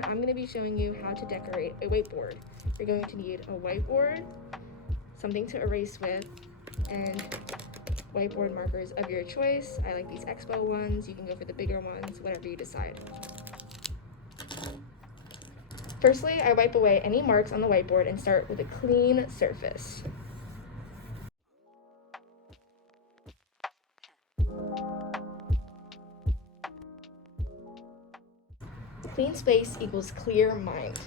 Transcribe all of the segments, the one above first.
lesson, I'm going to be showing you how to decorate a whiteboard. You're going to need a whiteboard, something to erase with, and whiteboard markers of your choice. I like these Expo ones. You can go for the bigger ones, whatever you decide. Firstly, I wipe away any marks on the whiteboard and start with a clean surface. Clean space equals clear mind.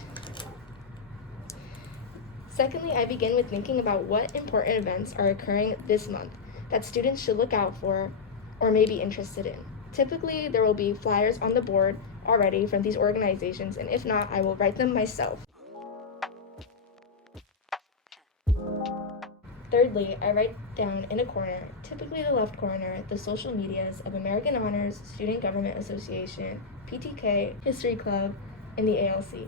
Secondly, I begin with thinking about what important events are occurring this month that students should look out for or may be interested in. Typically, there will be flyers on the board already from these organizations, and if not, I will write them myself. Thirdly, I write down in a corner, typically the left corner, the social medias of American Honors, Student Government Association, PTK, History Club, and the ALC.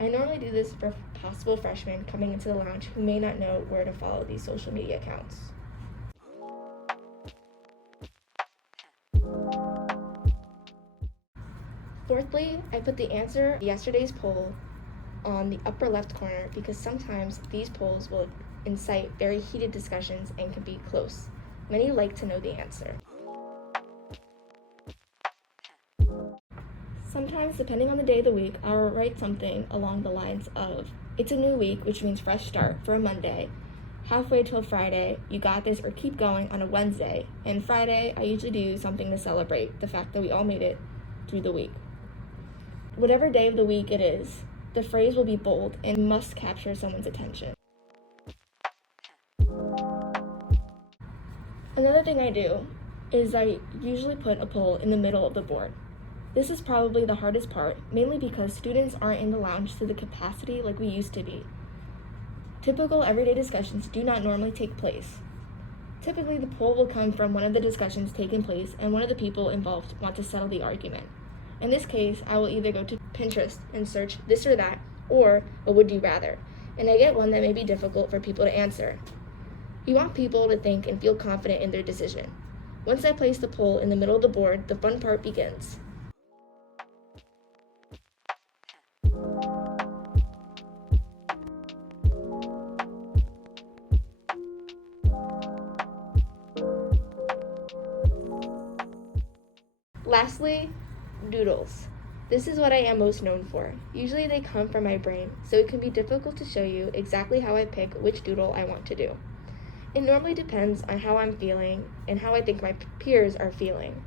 I normally do this for possible freshmen coming into the lounge who may not know where to follow these social media accounts. Fourthly, I put the answer to yesterday's poll on the upper left corner because sometimes these polls will incite very heated discussions and can be close. Many like to know the answer. Sometimes, depending on the day of the week, I'll write something along the lines of, it's a new week, which means fresh start for a Monday. Halfway till Friday, you got this, or keep going on a Wednesday. And Friday, I usually do something to celebrate the fact that we all made it through the week. Whatever day of the week it is, the phrase will be bold and must capture someone's attention. Another thing I do is I usually put a poll in the middle of the board. This is probably the hardest part, mainly because students aren't in the lounge to the capacity like we used to be. Typical everyday discussions do not normally take place. Typically, the poll will come from one of the discussions taking place and one of the people involved want to settle the argument. In this case, I will either go to Pinterest and search this or that, or a would you rather, and I get one that may be difficult for people to answer. You want people to think and feel confident in their decision. Once I place the poll in the middle of the board, the fun part begins. Lastly, doodles. This is what I am most known for. Usually they come from my brain, so it can be difficult to show you exactly how I pick which doodle I want to do. It normally depends on how I'm feeling and how I think my peers are feeling.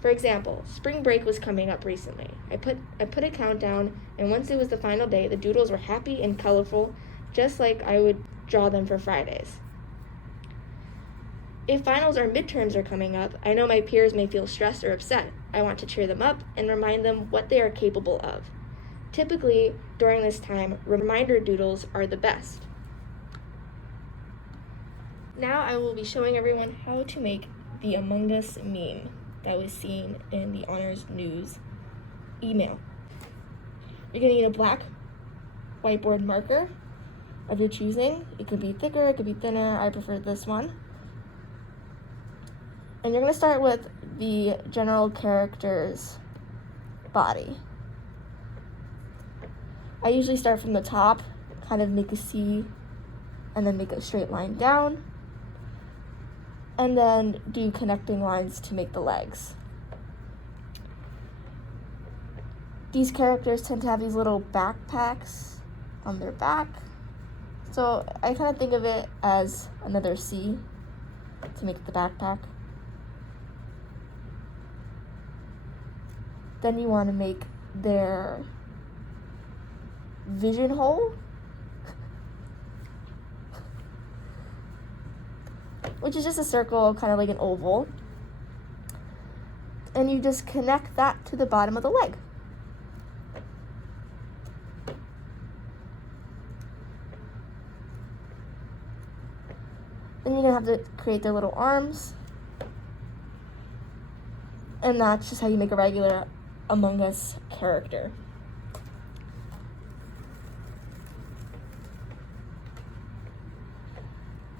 For example, spring break was coming up recently. I put a countdown, and once it was the final day, the doodles were happy and colorful, just like I would draw them for Fridays. If finals or midterms are coming up, I know my peers may feel stressed or upset. I want to cheer them up and remind them what they are capable of. Typically, during this time, reminder doodles are the best. Now I will be showing everyone how to make the Among Us meme that was seen in the Honors News email. You're going to need a black whiteboard marker of your choosing. It could be thicker, it could be thinner. I prefer this one. And you're going to start with the general character's body. I usually start from the top, kind of make a C, and then make a straight line down, and then do connecting lines to make the legs. These characters tend to have these little backpacks on their back, so I kind of think of it as another C to make the backpack. Then you want to make their vision hole, which is just a circle, kind of like an oval. And you just connect that to the bottom of the leg. Then you're going to have to create their little arms. And that's just how you make a regular Among Us character.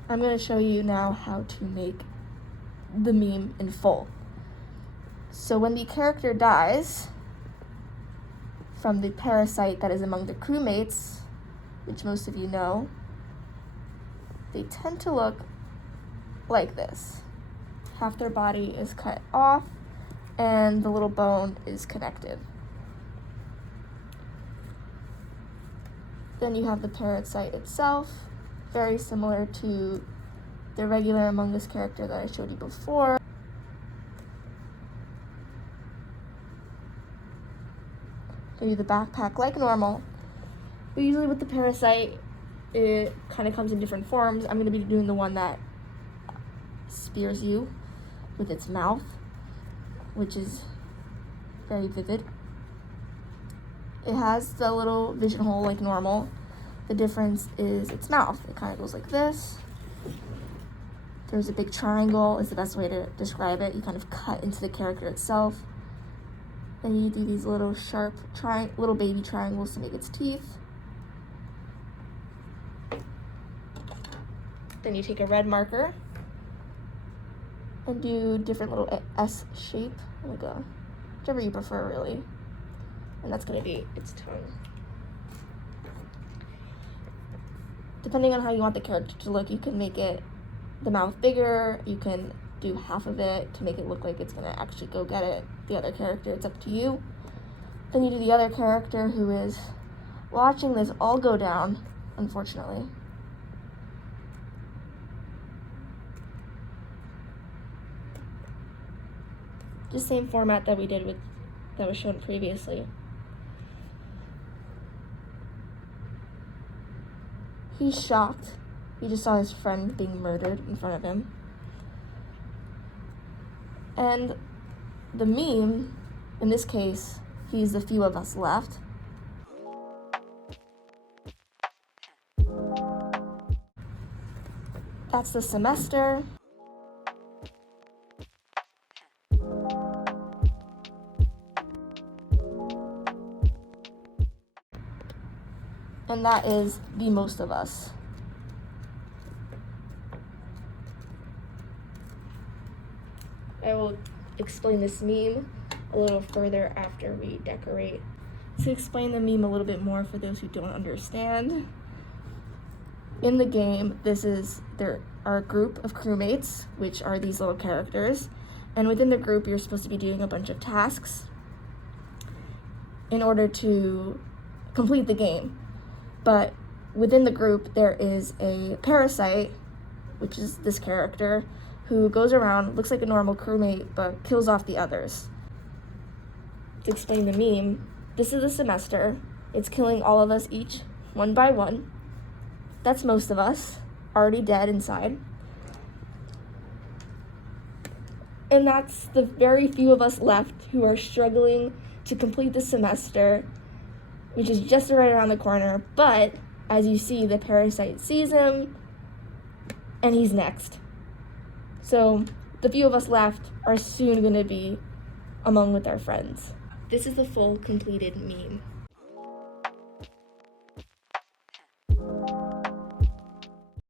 I'm going to show you now how to make the meme in full. So when the character dies, from the parasite that is among the crewmates, which most of you know, they tend to look like this. Half their body is cut off and the little bone is connected. Then you have the parasite itself, very similar to the regular Among Us character that I showed you before. Show you the backpack like normal. But usually with the parasite, it kind of comes in different forms. I'm going to be doing the one that spears you with its mouth, which is very vivid. It has the little vision hole like normal. The difference is its mouth. It kind of goes like this. There's a big triangle, is the best way to describe it. You kind of cut into the character itself. Then you do these little sharp little baby triangles to make its teeth. Then you take a red marker and do different little S shape, like whichever you prefer really. And that's going to be its tongue. Depending on how you want the character to look, you can make it the mouth bigger, you can do half of it to make it look like it's going to actually go get it. The other character, it's up to you. Then you do the other character who is watching this all go down, unfortunately. Just same format that we did with that was shown previously. He's shocked. He just saw his friend being murdered in front of him. And the meme, in this case, he's the few of us left. That's the semester. And that is the most of us. I will explain this meme a little further after we decorate. To explain the meme a little bit more for those who don't understand, in the game, there are a group of crewmates, which are these little characters, and within the group, you're supposed to be doing a bunch of tasks in order to complete the game. But within the group, there is a parasite, which is this character, who goes around, looks like a normal crewmate, but kills off the others. To explain the meme, this is the semester. It's killing all of us each, one by one. That's most of us, already dead inside. And that's the very few of us left who are struggling to complete the semester, which is just right around the corner. But as you see, the parasite sees him, and he's next. So the few of us left are soon going to be among with our friends. This is the full completed meme.